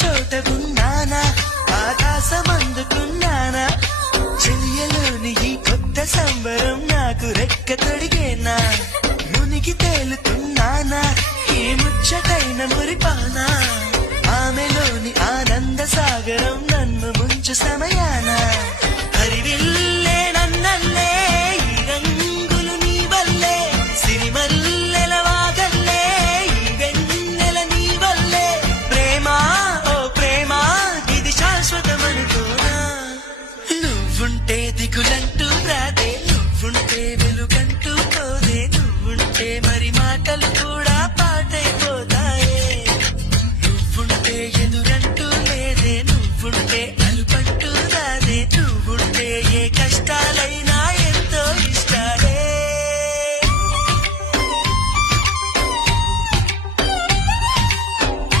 చోట ఉన్నానా ఆకాశం అందుకున్నానా చెలియలోని ఈ కొత్త సంబరం నాకు రెక్క తొడిగేనా మునిగి తేలుతున్నానా ఈ ముచ్చటైన మురిపానా